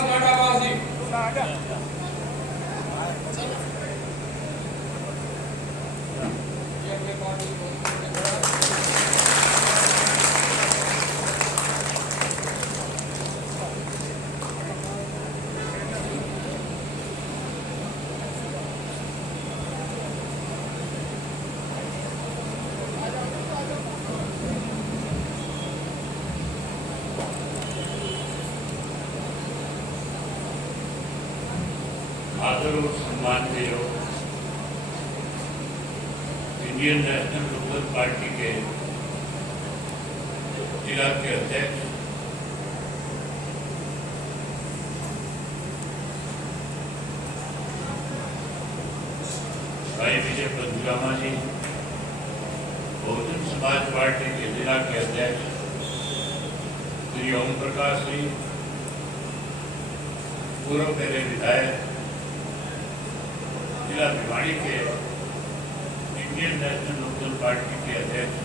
सुभाष नाटावास जी। आदर और सम्मान के योग इंडियन नेशनल लोकदल पार्टी के जिला के अध्यक्ष भाई विजय पंचगामा जी, बहुजन समाज पार्टी के जिला के अध्यक्ष श्री ओम प्रकाश जी, पूर्व मेरे विधायक जिला भिवाड़ी के इंडियन नेशनल लोकदल पार्टी के अध्यक्ष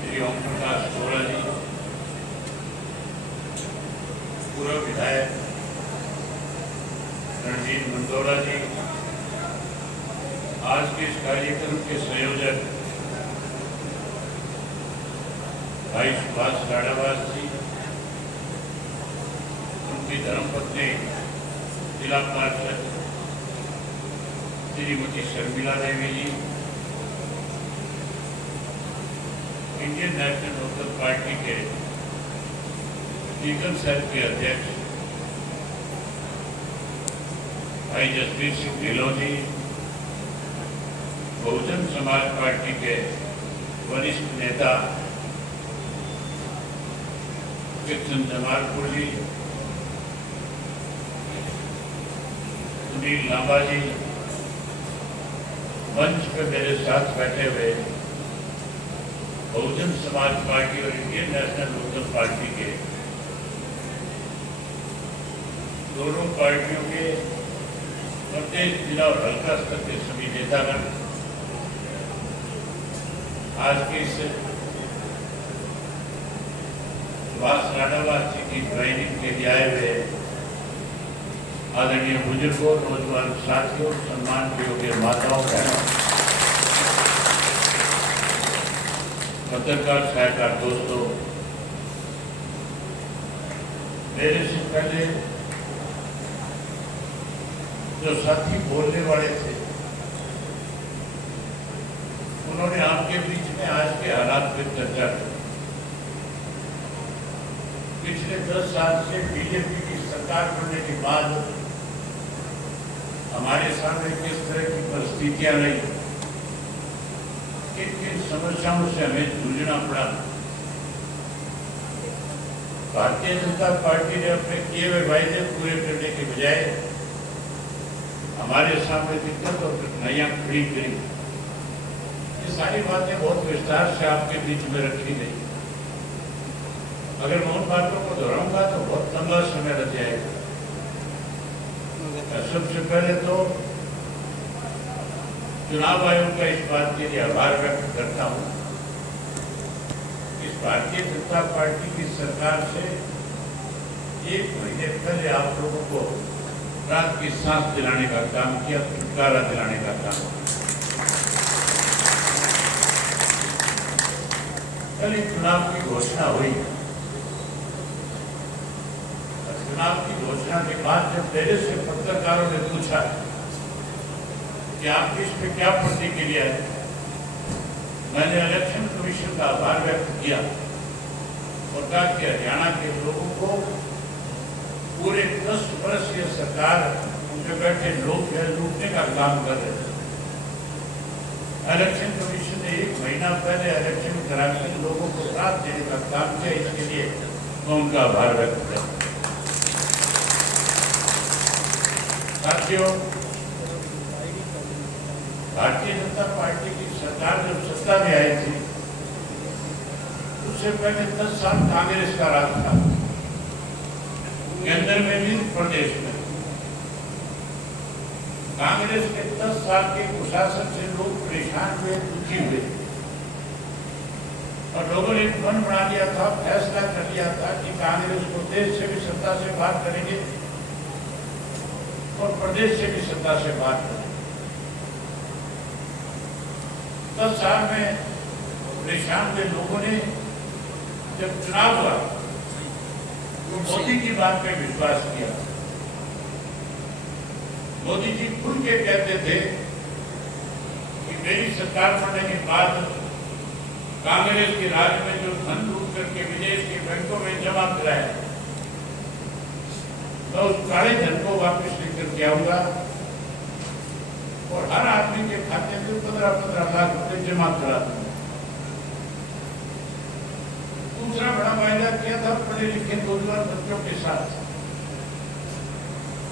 श्री ओम प्रकाश गोड़ा जी, पूर्व विधायक रणजीत मंदोड़ा जी, आज के इस कार्यक्रम के संयोजक भाई सुभाष नाटावास जी, उनकी धर्मपत्नी जिला पार्षद श्रीमती शर्मिला देवी जी, इंडियन नेशनल लोकदल पार्टी के लीगल सेल के अध्यक्ष भाई जसवीर सिंह ढिल्लों जी, बहुजन समाज पार्टी के वरिष्ठ नेता कृष्ण जमालपुर जी, सुनील लांबा जी, मंच पे मेरे साथ बैठे हुए बहुजन समाज पार्टी और इंडियन नेशनल लोकदल पार्टी के दोनों पार्टियों के प्रत्येक जिला और हल्का स्तर के सभी नेतागण, आज के इस सुभाष नाटावास जी की ज्वाइनिंग के लिए आए हुए आदरणीय बुजुर्गों, नौजवान साथियों, सम्मान के योग्य माताओं, बहनों, पत्रकार सहायकार दोस्तों, मेरे से पहले जो साथी बोलने वाले थे उन्होंने आपके बीच में आज के हालात पर चर्चा की। पिछले 10 साल से बीजेपी की सरकार बनने के बाद हमारे सामने किस तरह की परिस्थितियां रही, किन किन समस्याओं से हमें जूझना पड़ा। भारतीय जनता पार्टी ने अपने किए हुए वायदे पूरे करने के बजाय हमारे सामने दिक्कत और कठिनाइयां खड़ी करी। ये सारी बातें बहुत विस्तार से आपके बीच में रखी गई। अगर मैं उन बातों को दोहराऊंगा तो बहुत लंबा समय लग जाएगा। सबसे पहले तो चुनाव आयोग का इस बात के लिए आभार व्यक्त करता हूं। इस भारतीय जनता पार्टी की सरकार से 1 महीने पहले आप लोगों को रात की सांस दिलाने का काम किया, छुटकारा दिलाने का काम किया। कल चुनाव की घोषणा हुई। चुनाव की घोषणा के बाद जब मेरे से पत्रकारों ने पूछा कि आप इस पे क्या प्रतिक्रिया है, मैंने इलेक्शन कमीशन का आभार व्यक्त किया और कहा कि हरियाणा के लोगों को पूरे 10 वर्ष ये सरकार उनके बैठे लोग लूटने का काम कर रहे थे। इलेक्शन कमीशन ने 1 महीना पहले इलेक्शन करा के लोगों को राहत देने का काम किया। इसके लिए मैं उनका आभार व्यक्त करता हूं। साथियों, भारतीय जनता पार्टी की सरकार जब सत्ता में आई थी उससे पहले 10 साल कांग्रेस का राज था, केंद्र में भी, प्रदेश में। कांग्रेस के 10 साल के कुशासन से लोग परेशान हुए, दुखी हुए और लोगों ने एक मन बना लिया था, फैसला कर लिया था कि कांग्रेस को देश से भी सत्ता से बाहर करेंगे और प्रदेश से भी सत्ता से बाहर करेंगे। 10 साल में परेशान हुए लोगों ने जब चुनाव हुआ तो मोदी की बात पे विश्वास किया। मोदी जी खुल के कहते थे कि मेरी सरकार बनने के बाद कांग्रेस के राज में जो धन लूट करके विदेश के बैंकों में जमा कराया, मैं उस काले धन को वापस लेकर के आऊंगा और हर आदमी के खाते में 15-15 लाख रुपए जमा करा दूंगा। दूसरा बड़ा वायदा किया था पढ़े लिखे नौजवान बच्चों के साथ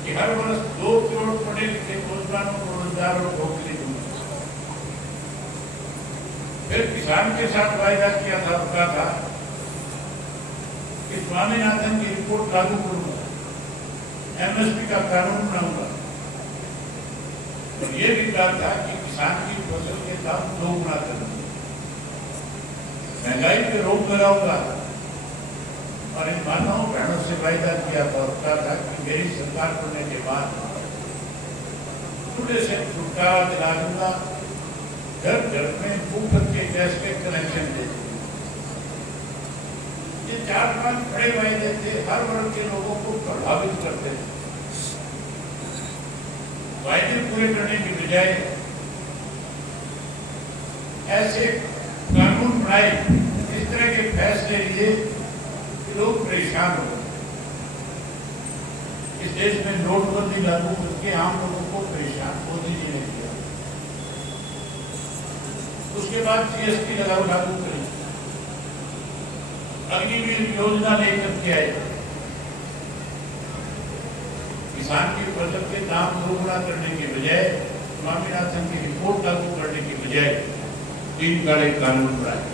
कि हर वर्ष 2 करोड़ पढ़े लिखे नौजवानों को रोजगार और नौकरी दूंगा। फिर किसान के साथ वायदा किया था, कहा था कि स्वामीनाथन की रिपोर्ट लागू करूंगा, एमएसपी का कानून बनाऊंगा। और ये भी कहा था कि किसान की फसल के दाम 2 गुना करूंगा, महंगाई पे रोक लगाऊंगा। और इन माताओं बहनों से वायदा किया था और कहा था कि मेरी सरकार बनने के बाद चूल्हे से छुटकारा दिला दूंगा, घर घर में मुफ्त के गैस के कनेक्शन दे दूंगा। ये 4-5 बड़े वायदे थे, हर वर्ग के लोगों को प्रभावित करते थे। वायदे पूरे करने की बजाय ऐसे कानून बनाए, इस तरह के फैसले लिए कि लोग परेशान हो गए। इस देश में नोटबंदी लागू करके आम लोगों को परेशान मोदी जी ने किया। उसके बाद जीएसटी लागू करी, अग्निवीर योजना लेकर के आए, किसान की फसल के दाम 2 गुना करने के बजाय, स्वामीनाथन की रिपोर्ट लागू करने की बजाय 3 काले कानून बनाए।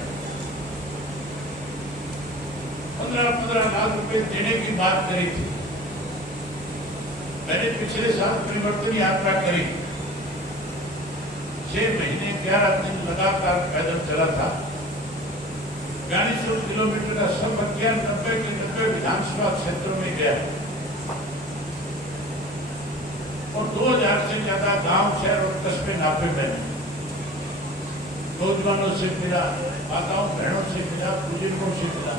15-15 लाख रुपए देने की बात करी थी। मैंने पिछले साल परिवर्तन यात्रा करी, 6 महीने 11 दिन लगातार पैदल चला था। 4200 किलोमीटर का सफर किया, 90 के 90 विधानसभा क्षेत्रों में गया और 2000 से ज्यादा गांव, शहर और कस्बे नापे मैंने। नौजवानों से मिला, माताओं बहनों से मिला, बुजुर्गों से मिला।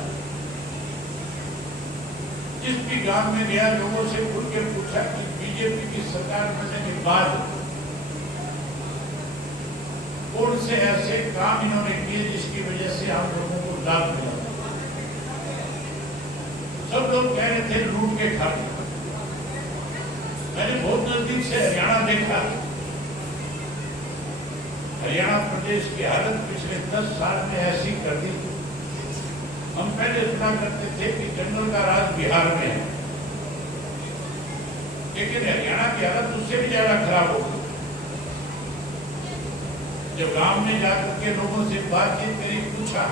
जिस भी गांव में गया, लोगों से खुल के पूछा कि बीजेपी की सरकार बनने के बाद कौन से ऐसे काम इन्होंने किए जिसकी वजह से आप लोगों को लाभ मिला। सब लोग कह रहे थे लूट के खा गए। मैंने बहुत नजदीक से हरियाणा देखा। हरियाणा प्रदेश की हालत पिछले 10 साल में ऐसी कर दी। हम पहले सुना करते थे कि जंगल का राज बिहार में है, लेकिन हरियाणा की हालत उससे भी ज्यादा खराब हो गई। जब गांव में जाकर के लोगों से बातचीत करी, पूछा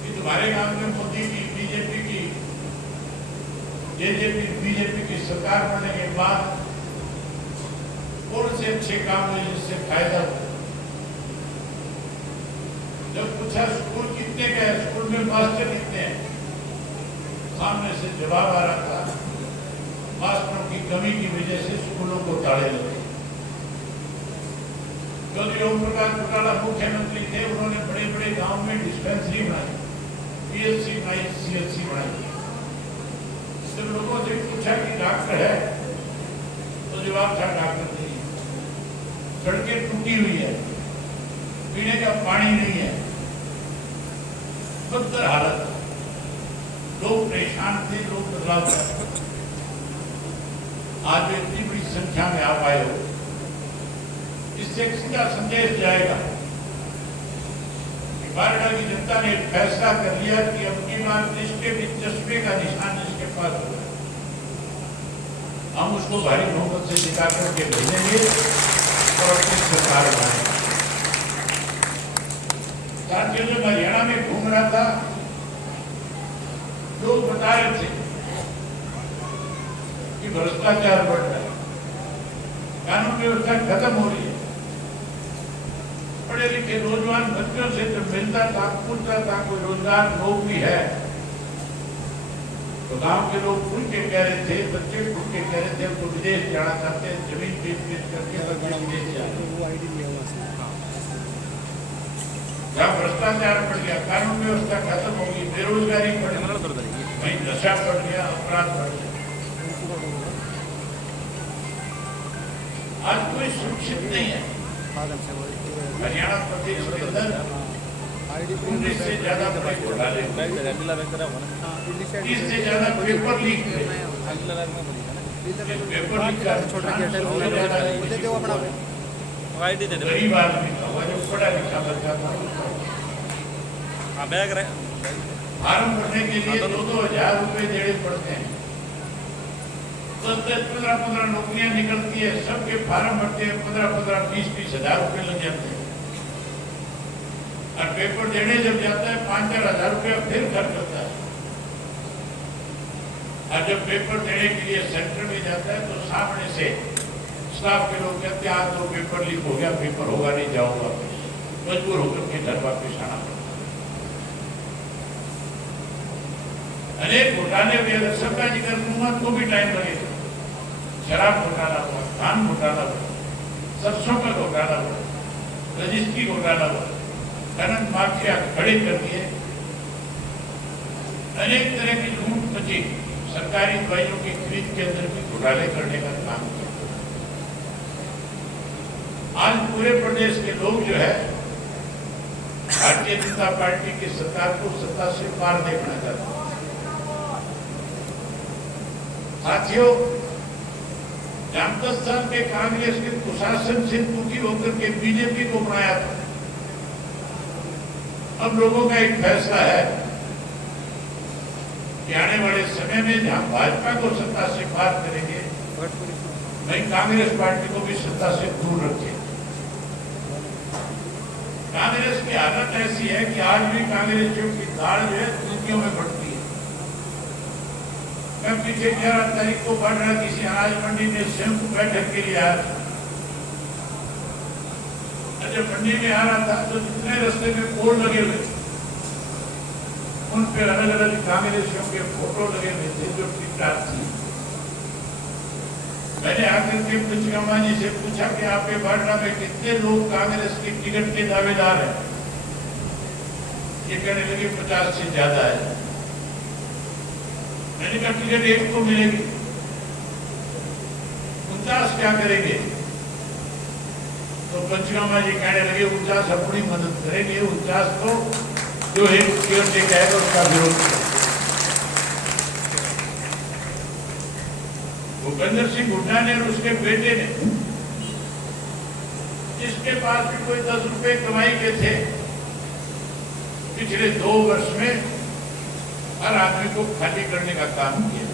कि तुम्हारे गांव में मोदी की, बीजेपी की, बीजेपी की सरकार बनने के बाद कौन से अच्छे काम हुए जिससे फायदा हो। जब पूछा स्कूल कितने का है, स्कूल में मास्टर कितने हैं, सामने से जवाब आ रहा था मास्टरों की कमी की वजह से स्कूलों को ताले लगे। चौधरी ओम प्रकाश चौटाला मुख्यमंत्री थे, उन्होंने बड़े बड़े गांव में डिस्पेंसरी बनाई, पीएचसी बनाई, सीएचसी बनाई। जब लोगों से पूछा कि डॉक्टर है, तो जवाब था डॉक्टर नहीं। सड़कें टूटी हुई है, पीने का पानी नहीं है, बदतर हालत, लोग परेशान थे, लोग बदलाव चाहते। आज इतनी बड़ी संख्या में आप आए हो, इससे एक सीधा संदेश जाएगा कि बारडा की जनता ने फैसला कर लिया कि अब की बार जिसके भी चश्मे का निशान जिसके पास होगा, हम उसको भारी बहुमत से जिता करके भेजेंगे और अपनी सरकार बनाएंगे। साथियों, जब हरियाणा में घूम रहा था, लोग बता रहे थे कि भ्रष्टाचार बढ़ रहा है, कानून व्यवस्था खत्म हो रही है। पढ़े लिखे नौजवान बच्चों से जब मिलता था, पूछता था कोई रोजगार नौकरी है, तो गांव के लोग खुल के कह रहे थे, बच्चे खुल के कह रहे थे तो विदेश जाना चाहते हैं, जमीन बेच करके बच्चे विदेश जाते। जहाँ भ्रष्टाचार बढ़ गया, कानून व्यवस्था खत्म होगी, बेरोजगारी बढ़ गई, वहीं नशा बढ़ गया, अपराध बढ़ गया, आज कोई सुरक्षित नहीं है। हरियाणा प्रदेश के अंदर 19 से ज्यादा बड़े घोटाले, 30 से ज्यादा पेपर लीक हुए। पेपर लीक का गरीब आदमी का हुआ, जो पढ़ा लिखा बच्चा था, फार्म भरने के लिए 2-2 हजार रुपए देने पड़ते हैं। 10-10, 15-15 नौकरियां निकलती है, सबके फार्म भरते हैं, 15-15, 20-20 हजार रुपए लग जाते हैं। और पेपर देने जब जाता है 5-4 हजार रुपया फिर खर्च होता है। और जब पेपर देने के लिए सेंटर में जाता है तो सामने से स्टाफ के लोग कहते हैं आज तो पेपर लीक हो गया, पेपर होगा नहीं, जाओ वापस, मजबूर होकर के घर वापस आना पड़ता। अनेक घोटाले हुए, अगर सबका जिक्र करूंगा तो भी टाइम लगेगा। शराब घोटाला हुआ, धान घोटाला हुआ, सरसों का घोटाला हुआ, रजिस्ट्री घोटाला हुआ, खनन माफिया खड़े कर दिए, अनेक तरह की लूट मची, सरकारी दवाइयों की खरीद के अंदर भी घोटाले करने का काम किया। आज पूरे प्रदेश के लोग जो है भारतीय जनता पार्टी की सरकार को सत्ता से पार देखना चाहते हैं। साथियों, जहां 10 साल के कांग्रेस के कुशासन से दुखी होकर के बीजेपी को बनाया था, अब लोगों का एक फैसला है कि आने वाले समय में जहां भाजपा को सत्ता से पार करेंगे, वहीं कांग्रेस पार्टी को भी सत्ता से दूर रखें। कांग्रेस की हालत ऐसी है कि आज भी कांग्रेसियों की दाढ़ जो है तुर्कियों में बढ़ती है। मैं पीछे 11 तारीख को बढ़ रहा किसी अनाज मंडी में संयुक्त बैठक के लिए आया था। जब मंडी में आ रहा था तो जितने रास्ते में बोर्ड लगे हुए उन पे अलग अलग कांग्रेसियों के फोटो लगे हुए थे जो टिकटॉक थी। मैंने आकर के पंचकर्मा जी से पूछा कि आपके बाडरा में कितने लोग कांग्रेस की टिकट के दावेदार हैं? ये कहने लगे 50 से ज्यादा है। मैंने कहा टिकट एक को मिलेगी, 49 क्या करेंगे? तो पंचकर्मा जी कहने लगे 49 अपनी मदद करेंगे, 49 को जो एक टिकट दे जाएगा उसका विरोध करेंगे। भूपेंद्र सिंह हुड्डा ने और उसके बेटे ने, जिसके पास भी कोई 10 रुपए कमाई के थे, पिछले 2 वर्ष में हर आदमी को खाली करने का काम किया।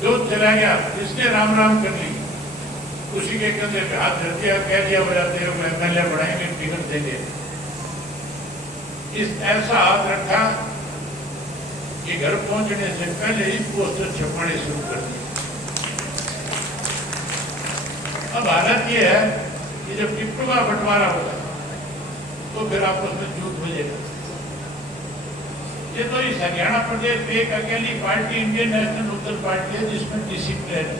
जो चला गया, जिसने राम राम कर ली, उसी के कंधे पे हाथ धर दिया, कह दिया हो जाते हो एमएलए बढ़ाएंगे, टिकट देंगे। इस ऐसा हाथ रखा कि घर पहुंचने से पहले ही पोस्टर छपवाने शुरू कर दिए। अब हालत ये है कि जब टिकटों का बंटवारा होगा तो फिर आपस में झूठ हो जाएगा। ये तो इस हरियाणा प्रदेश में एक अकेली पार्टी इंडियन नेशनल उत्तर पार्टी है जिसमें डिसिप्लिन है।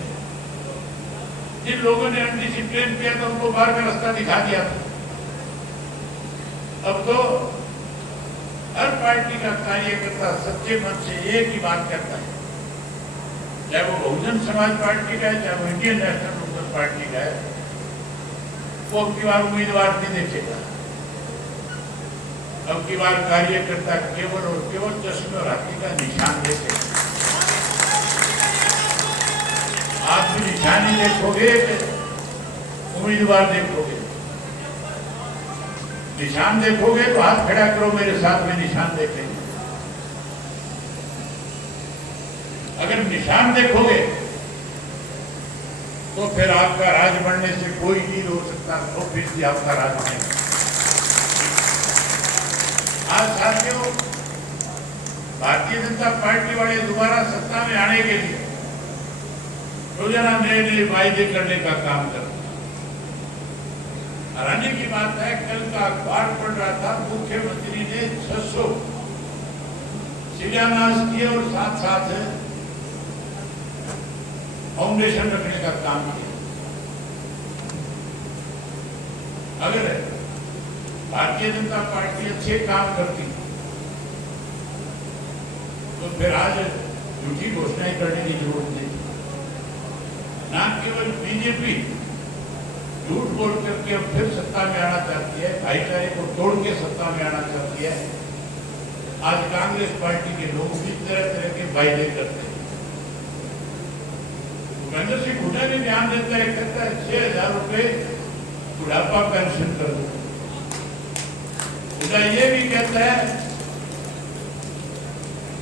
जिन लोगों ने अनडिसिप्लिन किया था उनको बाहर का रास्ता दिखा दिया था। अब तो हर पार्टी का कार्यकर्ता सच्चे मन से एक ही बात करता है, चाहे वो बहुजन समाज पार्टी का है, चाहे वो इंडियन नेशनल उत्तर पार्टी का है, वो अब की बार उम्मीदवार नहीं देखेगा। अब की बार कार्यकर्ता केवल और केवल चश्मे और हाथी का निशान देखेगा। आप भी निशानी देखोगे, उम्मीदवार देखोगे। निशान देखोगे तो हाथ खड़ा करो, मेरे साथ में निशान देखेंगे। अगर निशान देखोगे तो फिर आपका राज बढ़ने से कोई नहीं रोक सकता, तो फिर भी आपका राज बनेगा। आज साथियों, भारतीय जनता पार्टी वाले दोबारा सत्ता में आने के लिए रोजाना नए नए वायदे करने का काम करते हैं। हैरानी की बात है, कल का अखबार पढ़ रहा था, मुख्यमंत्री ने 600 शिलान्यास किए और साथ साथ फाउंडेशन रखने का काम किया। अगर भारतीय जनता पार्टी अच्छे काम करती तो फिर आज झूठी घोषणाएं करने की जरूरत नहीं। ना केवल बीजेपी झूठ बोल करके अब फिर सत्ता में आना चाहती है, भाईचारे को तोड़ के सत्ता में आना चाहती है। आज कांग्रेस पार्टी के लोग भी तरह तरह के वायदे करते हैं। भूपेंद्र सिंह हुड्डा ने ध्यान देता है, कहता है 6,000 रुपए बुढ़ापा पेंशन कर दो। हुड्डा ये भी कहता है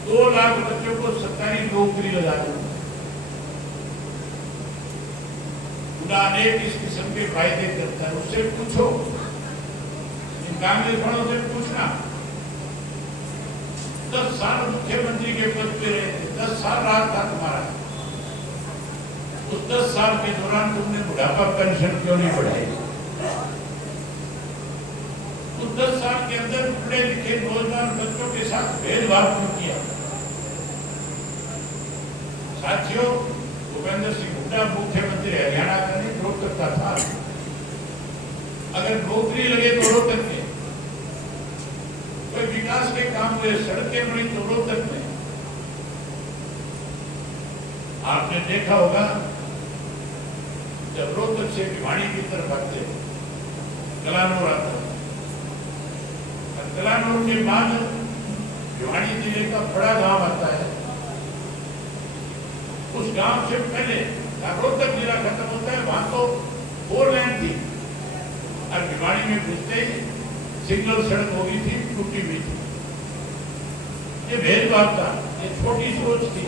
2 लाख बच्चों को सरकारी नौकरी लगा दो। हुड्डा अनेक इस किस्म के वायदे करता है। उससे पूछो, इन कांग्रेस वालों से पूछना, 10 साल मुख्यमंत्री के पद पे रहे थे, 10 साल राज था तुम्हारा, उस 10 साल के दौरान तुमने बुढ़ापा पेंशन क्यों नहीं बढ़ाई? उस 10 साल के अंदर पढ़े लिखे नौजवान बच्चों के साथ भेदभाव क्यों किया? साथियों, भूपेंद्र सिंह हुड्डा मुख्यमंत्री हरियाणा का नहीं, रोहतक का था। अगर नौकरी लगे तो रोहतक में, कोई विकास के काम हुए, सड़कें बनी तो रोहतक में। आपने देखा होगा जब रोहतक से भिवानी की तरफ आते कलानौर आता है, कलानौर के बाद भिवानी जिले का बड़ा गांव आता है। उस गांव से पहले रोहतक जिला खत्म होता है, वहां तो 4 लेन थी और भिवानी में घुसते ही सिंगल सड़क हो गई थी, टूटी हुई थी। ये भेदभाव था, ये छोटी सोच थी।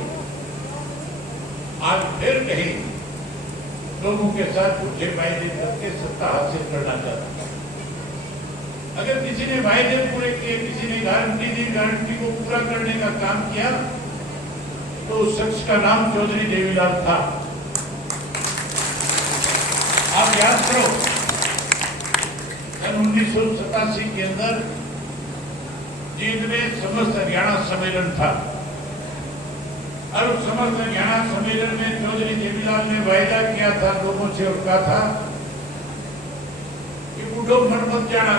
आज फिर कहीं लोगों के साथ झूठे वायदे करके सत्ता हासिल करना चाहता है। अगर किसी ने वायदे पूरे किए, किसी ने गारंटी दी, गारंटी को पूरा करने का काम किया, तो उस शख्स का नाम चौधरी देवीलाल था। आप याद करो, सन 1987 के अंदर जींद में समस्त हरियाणा सम्मेलन था और उस समस्त हरियाणा सम्मेलन में चौधरी देवीलाल ने वायदा किया था लोगों से, और कहा था कि बूढ़ों मर मत जाना,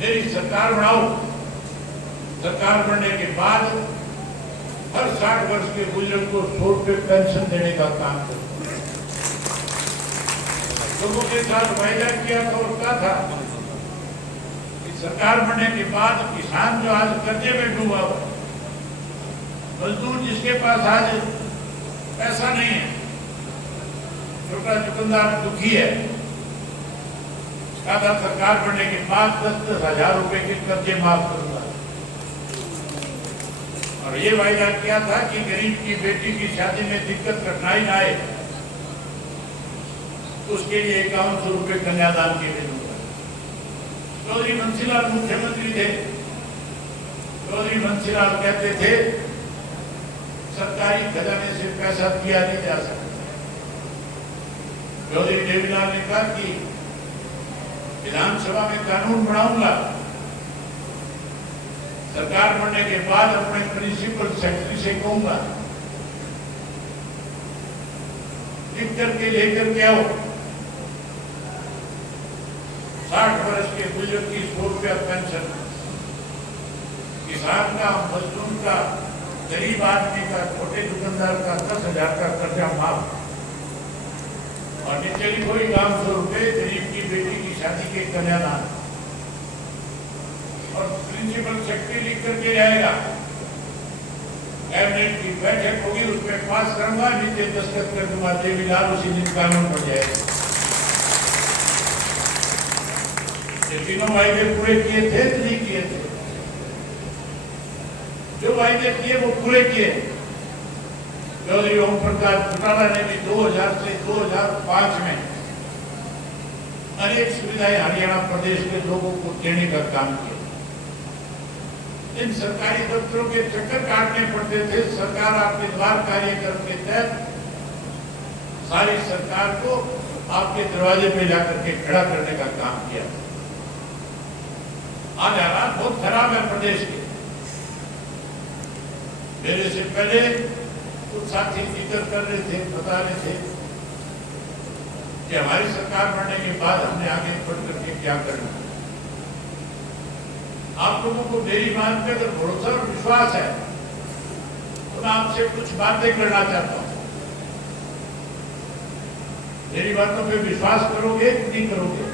मेरी सरकार बनाओ। सरकार बनने के बाद हर 60 वर्ष के बुजुर्ग को 100 रुपये पेंशन देने का काम करो। लोगों के साथ वायदा किया था और कहा था कि सरकार बनने के बाद किसान जो आज कर्जे में डूबा हुआ, मजदूर जिसके पास आज पैसा नहीं है, छोटा दुकानदार दुखी है, कहा था सरकार बनने के बाद 10-10 हजार रुपए के कर्जे माफ करूंगा। और ये वायदा किया था कि गरीब की बेटी की शादी में दिक्कत कठिनाई ना आए, उसके लिए 5100 रुपये कन्यादान के लिए दूंगा। चौधरी बंसीलाल मुख्यमंत्री थे। चौधरी बंसीलाल कहते थे सरकारी खजाने से पैसा दिया नहीं जा सकता। चौधरी देवीलाल ने कहा कि विधानसभा में कानून बनाऊंगा, सरकार बनने के बाद अपने प्रिंसिपल सेक्रेटरी से कहूंगा लिख करके लेकर के आओ, 60 वर्ष के बुजुर्ग की 100 रुपया पेंशन, किसान का, मजदूर का, गरीब आदमी का, छोटे दुकानदार का 10,000 का कर्जा माफ, और नीचे लिखो 5100 रुपये गरीब की बेटी की शादी के कन्यादान। और प्रिंसिपल सेक्रेटरी लिख करके जाएगा, कैबिनेट की बैठक होगी, उसमें पास करूंगा, नीचे दस्तखत कर दूंगा, देवीलाल उसी दिन कानून बन जाएगा। ये तीनों वायदे पूरे किए थे, नहीं किए थे? जो वायदे किए वो पूरे किए। चौधरी ओम प्रकाश चौटाला ने भी 2000 से 2005 में अनेक सुविधाएं हरियाणा प्रदेश के लोगों को देने का काम किया। इन सरकारी दफ्तरों के चक्कर काटने पड़ते थे। सरकार आपके द्वार कार्यक्रम के तहत सारी सरकार को आपके दरवाजे पे जाकर के खड़ा करने का काम किया। आज हालात बहुत खराब है प्रदेश के। मेरे से पहले कुछ साथी जिक्र कर रहे थे, बता रहे थे कि हमारी सरकार बनने के बाद हमने आगे बढ़ करके क्या करना। आप लोगों को मेरी बात पे अगर भरोसा और विश्वास है तो मैं आपसे कुछ बातें करना चाहता हूं। मेरी बातों पे विश्वास करोगे कि नहीं करोगे?